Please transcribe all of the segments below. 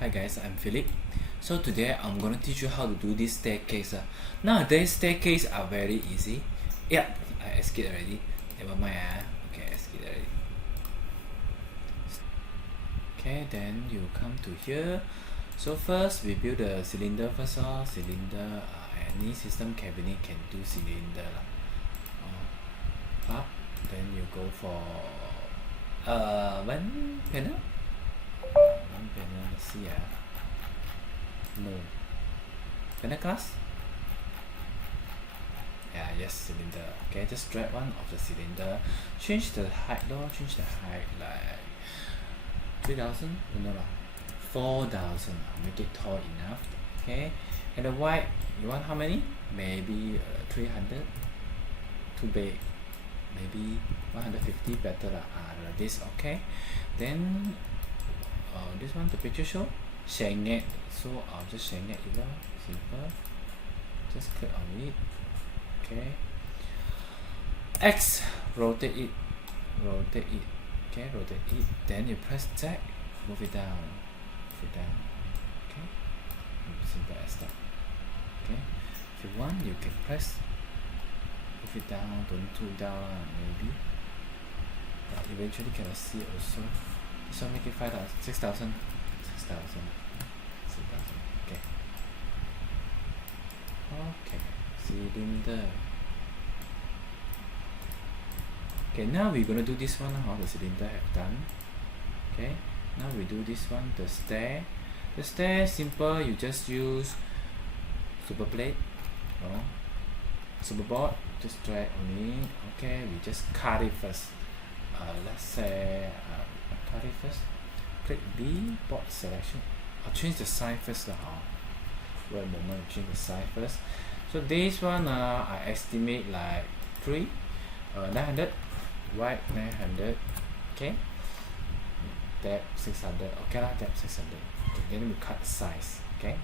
Hi guys, I'm Philip. So today I'm gonna teach you how to do this staircase. Nowadays staircase are very easy. Yeah, I escaped already. Never mind. Okay, I escaped already. Okay, then you come to here. So first we build the cylinder first. Cylinder. Any system cabinet can do cylinder. Up. Then you go for one panel. One panel. Let's see. No. Panel class? Yeah, yes, cylinder. Okay, just drag one of the cylinder. Change the height, change the height like 3,000? No, 4,000. Make it tall enough. Okay, and the white, you want how many? Maybe 300. Too big. Maybe 150 better like this. Okay, then this one the picture show it, so I'll just it here. Simple, just click on it. Okay, X, rotate it. Okay, rotate it, then you press Z, move it down. Okay, simple as that. Okay, if you want you can press, move it down, don't too down maybe, but eventually cannot see also. This one make it 5,000, 6,000. Okay, cylinder. Okay, now we're gonna do this one. How the cylinder have done. Okay, now we do this one. The stair simple. You just use super plate or super board. Just drag on it. Okay, we just cut it first. Let's say cut it first. Click B, board selection. I'll change the size first. Wait a moment, change the size first. So this one I estimate like 900, wide 900. Okay, depth 600. Okay lah, depth 600. Okay, then we cut the size. Okay,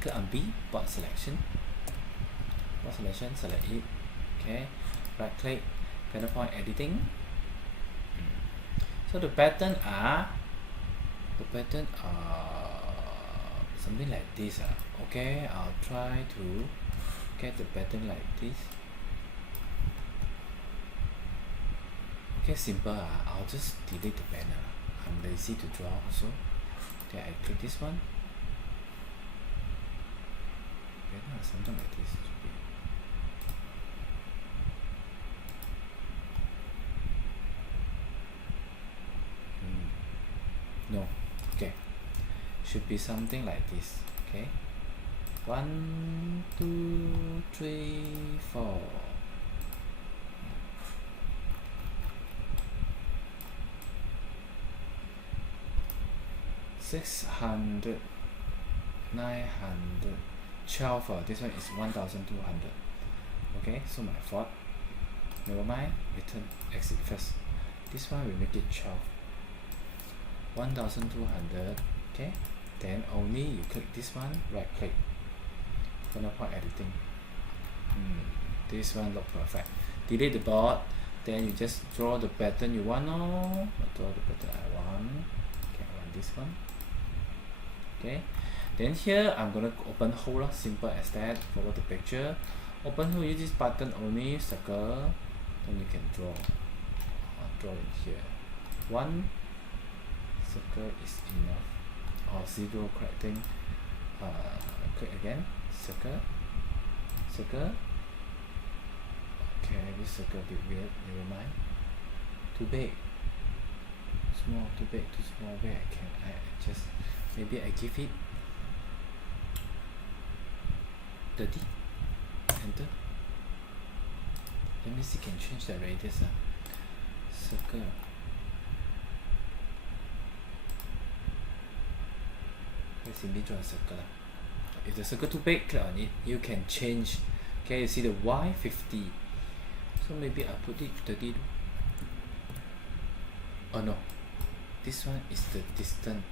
click on B, board selection. Select it. Okay, right click, panel point editing. So the pattern are something like this. Okay, I'll try to get the pattern like this. Okay, simple. I'll just delete the banner. I'm lazy to draw also. Okay, I click this one. Banner something like this. No, okay, should be something like this. Okay, 1 2 3 4. $600, 900, 12. This one is 1,200. Okay, so my fault. Never mind. Return, exit first. This one we make it 12. 1,200. Okay, then only you click this one, right click, panel point editing. This one look perfect. Delete the board, then you just draw the pattern you want. Draw the pattern I want. Okay, I want this one. Okay, then here I'm gonna open hole. Simple as that. Follow the picture. Open hole, use this button only, circle, then you can draw. Draw in here. One circle is enough, or 0 correcting. Click again, circle. Okay, this circle a bit weird, never mind. Too big, small, too big, too small. Where I just maybe I give it 30. Enter. Let me see, can change the radius. Circle. Simply draw a circle. If the circle too big, click on it. You can change. Okay, you see the Y 50. So maybe I put it 30. Oh no, this one is the distance.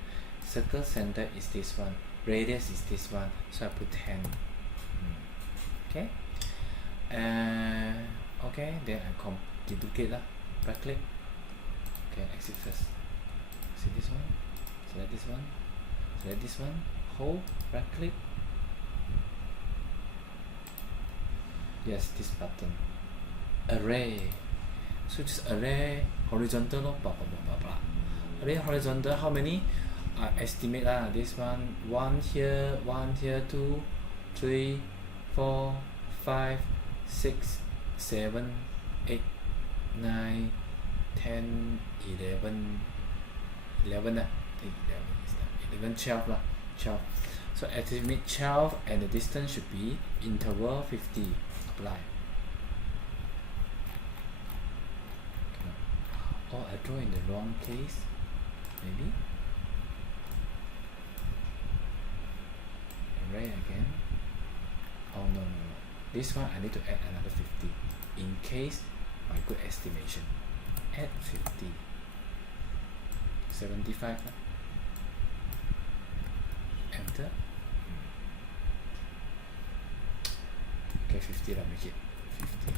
Circle center is this one. Radius is this one. So I put 10. Okay. Okay. Then I duplicate lah. Right click. Okay, exit first. See this one. select this one, hold, right click, yes, this button, array. So just array horizontal, blah, blah, blah, blah, blah. Array horizontal, how many? Estimate this one here, 2, 3, 4, 5, 6, 7, 8, 9, 10, 11, 11 12 12. So estimate 12 and the distance should be interval 50. Apply. Oh, I draw in the wrong place, maybe. Array again. Oh no, this one I need to add another 50 in case my good estimation. Add 50. 75. Enter. Okay, 50 make it 50.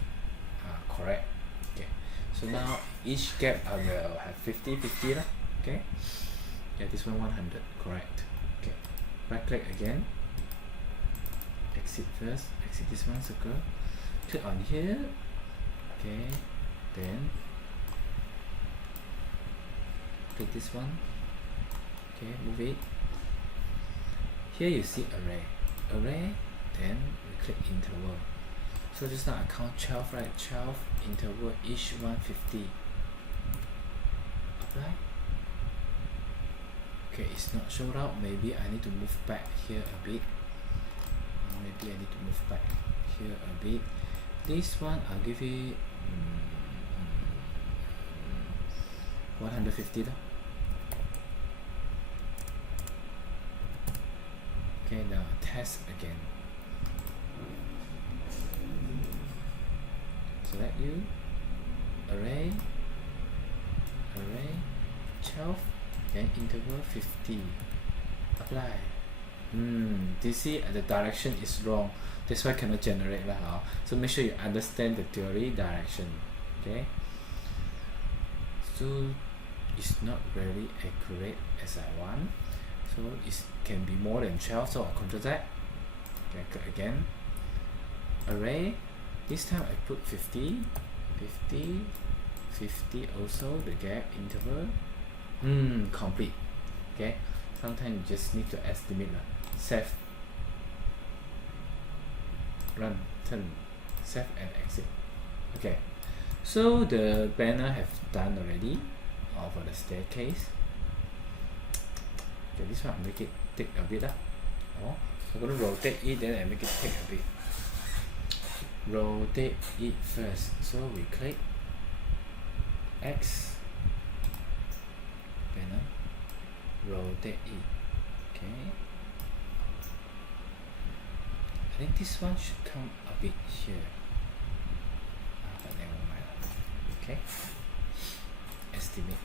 Correct. Okay, so now each gap I will have 50 50 okay. Yeah, this one 100. Correct. Okay, right click again, exit first, exit this one, circle, click on here. Okay, then click this one. Okay, move it. Here you see array, then we click interval. So just now I count 12, right? 12 interval, each 150. Apply. Okay, it's not showed up. Maybe I need to move back here a bit. Maybe I need to move back here a bit. This one I'll give it 150. Okay, now test again. Select you, array, 12, then interval 50. Apply. You see the direction is wrong. That's why cannot generate. So make sure you understand the theory direction. Okay. So it's not very accurate as I want. So it can be more than 12. So I'll control that. Okay, click again. Array. This time I put 50, 50, 50 also, the gap interval. Complete. Okay. Sometimes you just need to estimate. Save, run, turn, save and exit. Okay. So the banner have done already for the staircase. Okay, this one I make it take a bit. Oh, I'm gonna rotate it, then I make it take a bit. Rotate it first. So we click X banner, rotate it. Okay. I think this one should come a bit here. But never mind. Okay. Estimate.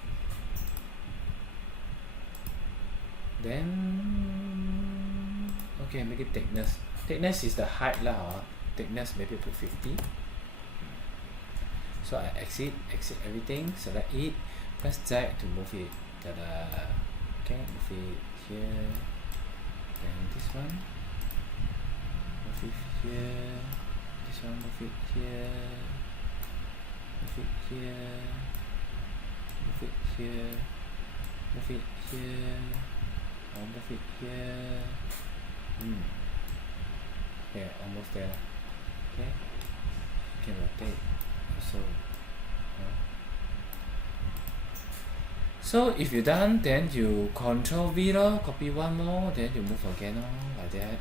Then okay, make it thickness. Thickness is the height thickness, maybe put 50. So I exit everything, select it, press Z to move it. Okay, move it here. Then this one, move it here. This one, move it here. Move it here. Move it here. Move it here. Or move it here. Yeah, almost there. Okay, you can rotate also. So if you're done, then you Control V copy one more, then you move again like that.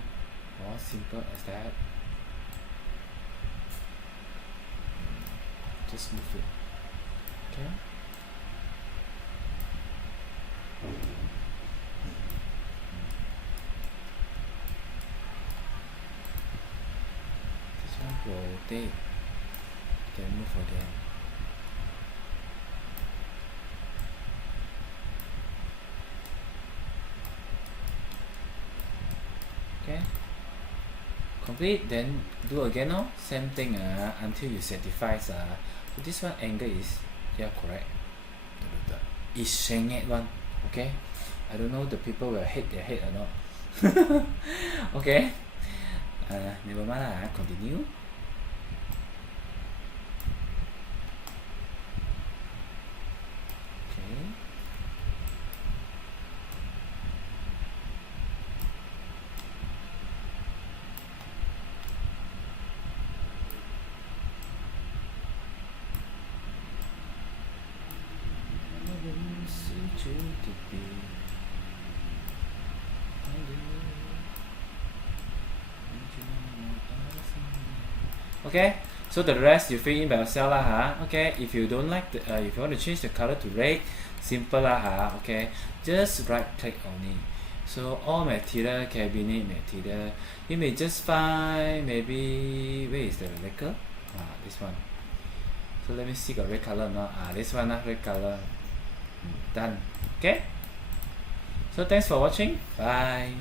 Simple as that. Just move it. Okay. Rotate, then move again. Okay, complete. Then do again same thing until you satisfy. So this one angle is correct. Is sengit one. Okay, I don't know the people will hate their head or not. Okay, never mind lah, continue. Okay. Okay, so the rest you fill in by yourself lah ha. Okay, if you don't like the, if you want to change the color to red, simple lah ha. Okay, just right click on it. So all material, cabinet material, you may just find maybe, where is the lacquer? This one. So let me see got red color or not. This one red color. Done. Okay. So thanks for watching. Bye.